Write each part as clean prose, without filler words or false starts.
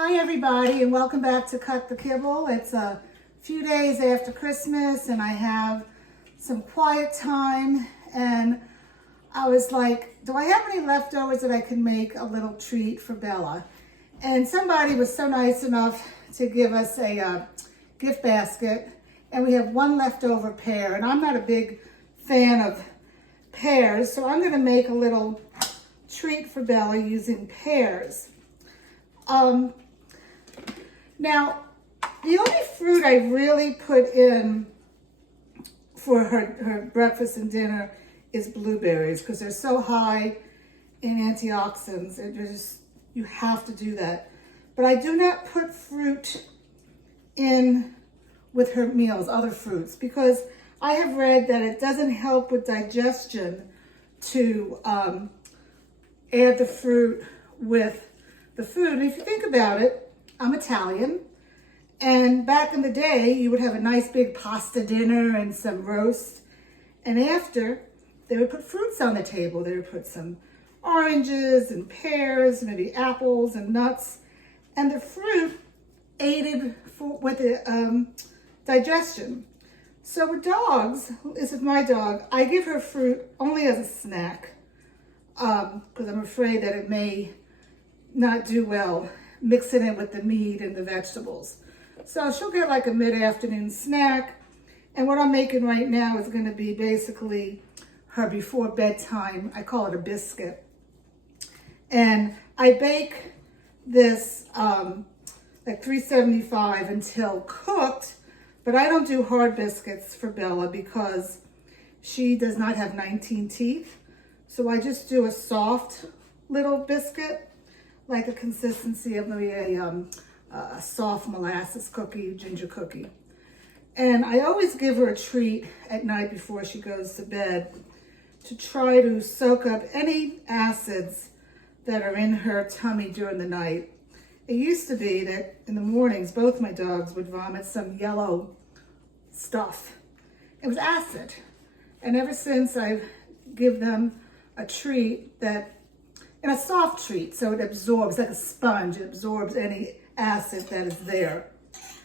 Hi everybody, and welcome back to Cut the Kibble. It's a few days after Christmas and I have some quiet time, and I was like, do I have any leftovers that I can make a little treat for Bella? And somebody was so nice enough to give us a gift basket, and we have one leftover pear, and I'm not a big fan of pears, so I'm going to make a little treat for Bella using pears. Now, the only fruit I really put in for her breakfast and dinner is blueberries, because they're so high in antioxidants. You have to do that. But I do not put fruit in with her meals, other fruits, because I have read that it doesn't help with digestion to add the fruit with the food. And if you think about it, I'm Italian, and back in the day, you would have a nice big pasta dinner and some roast, and after, they would put fruits on the table. They would put some oranges and pears, maybe apples and nuts, and the fruit aided with the digestion. So with dogs, this is my dog, I give her fruit only as a snack, because I'm afraid that it may not do well mixing it with the meat and the vegetables. So she'll get like a mid-afternoon snack. And what I'm making right now is going to be basically her before bedtime. I call it a biscuit. And I bake this like 375 until cooked, but I don't do hard biscuits for Bella because she does not have 19 teeth. So I just do a soft little biscuit, like the consistency of maybe a soft molasses cookie, ginger cookie. And I always give her a treat at night before she goes to bed to try to soak up any acids that are in her tummy during the night. It used to be that in the mornings, both my dogs would vomit some yellow stuff. It was acid. And ever since, I give them a treat that, and a soft treat, so it absorbs like a sponge. It absorbs any acid that is there.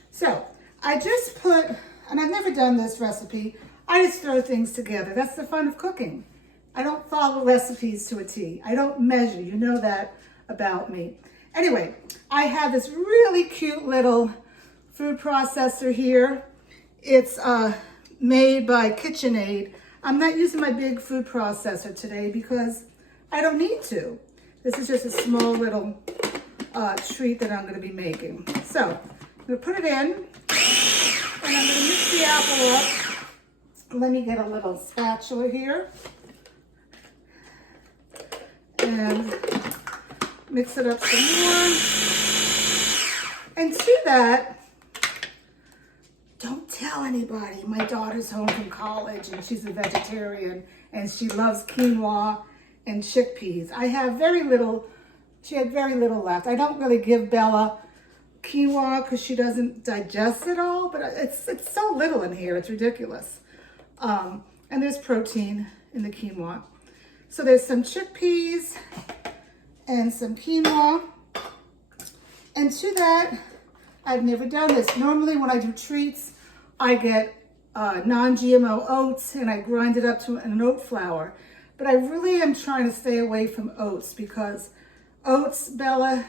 So I just put, and I've never done this recipe, I just throw things together. That's the fun of cooking. I don't follow recipes to a T. I don't measure. You know that about me. Anyway, I have this really cute little food processor here. It's made by KitchenAid. I'm not using my big food processor today because I don't need to. This is just a small little treat that I'm going to be making. So I'm going to put it in, and I'm going to mix the apple up. Let me get a little spatula here and mix it up some more. And to that, don't tell anybody. My daughter's home from college and she's a vegetarian and she loves quinoa and chickpeas. I have very little, she had very little left. I don't really give Bella quinoa because she doesn't digest it all, but it's so little in here, it's ridiculous. And there's protein in the quinoa. So there's some chickpeas and some quinoa. And to that, I've never done this. Normally when I do treats, I get non-GMO oats and I grind it up to an oat flour. But I really am trying to stay away from oats because oats, Bella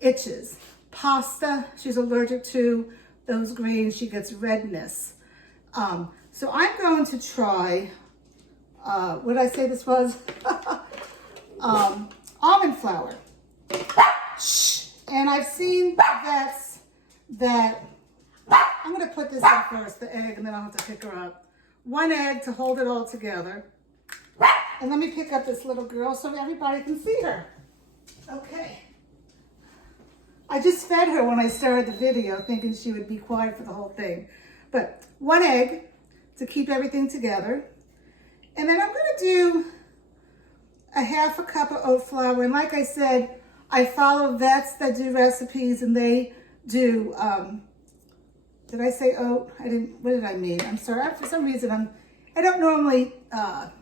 itches. Pasta, she's allergic to those grains. She gets redness. So I'm going to try, what did I say this was? Almond flour. And I've seen vets that, I'm going to put this in first, the egg, and then I'll have to pick her up. 1 egg to hold it all together. And let me pick up this little girl so everybody can see her. Okay. I just fed her when I started the video, thinking she would be quiet for the whole thing. But 1 egg to keep everything together. And then I'm going to do a 1/2 cup of oat flour. And like I said, I follow vets that do recipes and they do, did I say oat? I didn't, what did I mean? I'm sorry. For some reason, I don't normally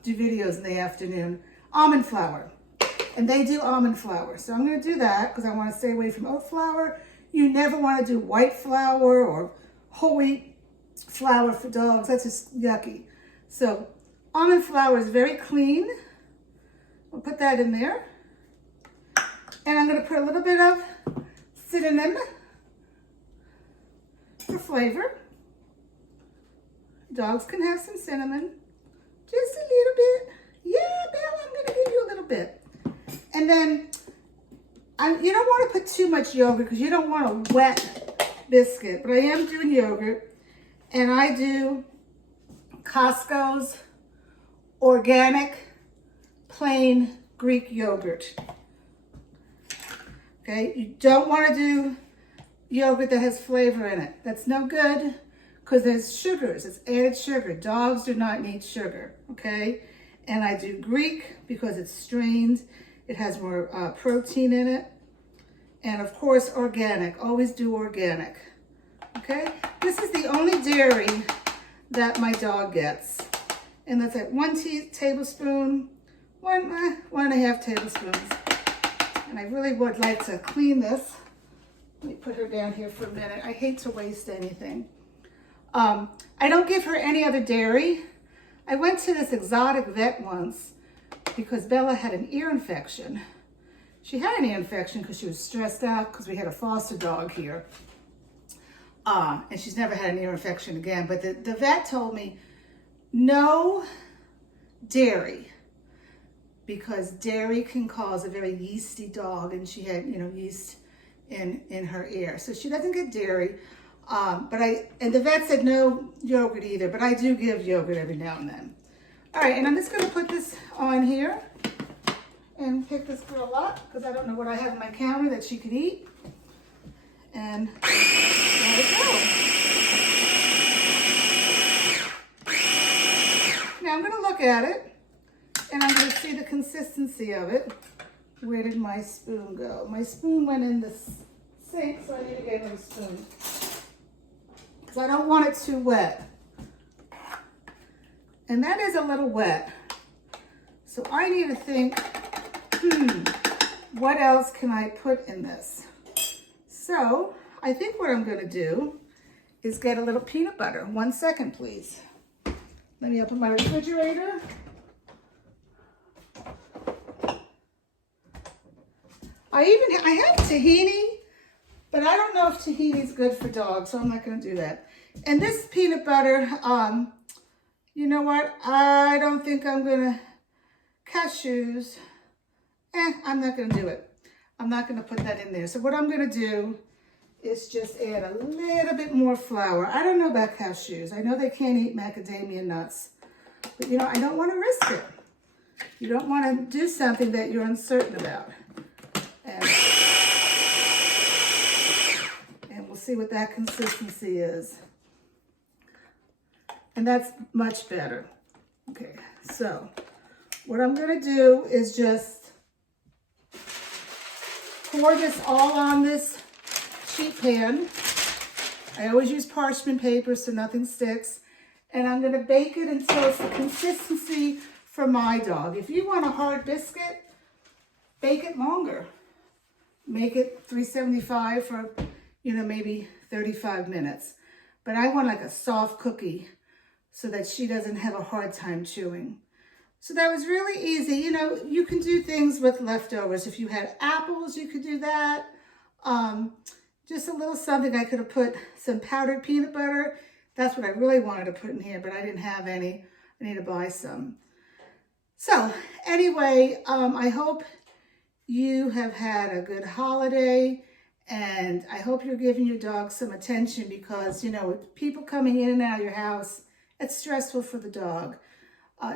do videos in the afternoon. Almond flour. And they do almond flour. So I'm going to do that because I want to stay away from oat flour. You never want to do white flour or whole wheat flour for dogs. That's just yucky. So almond flour is very clean. We'll put that in there. And I'm going to put a little bit of cinnamon for flavor. Dogs can have some cinnamon. Just a little bit. Yeah, Bella, I'm going to give you a little bit. And then you don't want to put too much yogurt because you don't want a wet biscuit. But I am doing yogurt. And I do Costco's organic plain Greek yogurt. Okay, you don't want to do yogurt that has flavor in it. That's no good because there's sugars. It's added sugar. Dogs do not need sugar, okay? And I do Greek because it's strained. It has more protein in it. And of course, organic. Always do organic, okay? This is the only dairy that my dog gets. And that's like 1 tablespoon, 1.5 tablespoons. And I really would like to clean this. Let me put her down here for a minute. I hate to waste anything. I don't give her any other dairy. I went to this exotic vet once because Bella had an ear infection. She had an ear infection because she was stressed out because we had a foster dog here. And she's never had an ear infection again. But the vet told me, no dairy, because dairy can cause a very yeasty dog, and she had, yeast in her ear. So she doesn't get dairy. And the vet said no yogurt either, but I do give yogurt every now and then. All right, and I'm just gonna put this on here and pick this girl up because I don't know what I have on my counter that she could eat. And there we go. Now I'm gonna look at it and I'm gonna see the consistency of it. Where did my spoon go? My spoon went in the sink, so I need to get another spoon. Because I don't want it too wet. And that is a little wet. So I need to think, what else can I put in this? So I think what I'm gonna do is get a little peanut butter. 1 second, please. Let me open my refrigerator. I have tahini, but I don't know if tahini is good for dogs, so I'm not going to do that. And this peanut butter, you know what? I don't think I'm going to, cashews, I'm not going to do it. I'm not going to put that in there. So what I'm going to do is just add a little bit more flour. I don't know about cashews. I know they can't eat macadamia nuts, but I don't want to risk it. You don't want to do something that you're uncertain about. And we'll see what that consistency is. And that's much better. Okay, so what I'm going to do is just pour this all on this sheet pan. I always use parchment paper so nothing sticks. And I'm going to bake it until it's the consistency for my dog. If you want a hard biscuit, bake it longer. Make it 375 for, maybe 35 minutes. But I want like a soft cookie so that she doesn't have a hard time chewing. So that was really easy. You can do things with leftovers. If you had apples, you could do that. Just a little something. I could have put some powdered peanut butter. That's what I really wanted to put in here, but I didn't have any. I need to buy some. So anyway, I hope you have had a good holiday, and I hope you're giving your dog some attention because, with people coming in and out of your house, it's stressful for the dog.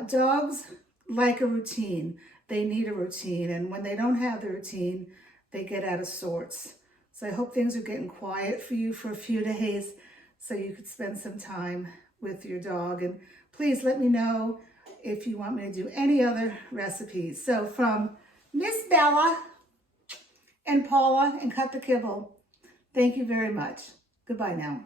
Dogs like a routine. They need a routine, and when they don't have the routine, they get out of sorts. So I hope things are getting quiet for you for a few days so you could spend some time with your dog. And please let me know if you want me to do any other recipes. So from Miss Bella and Paula and Cut the Kibble, thank you very much. Goodbye now.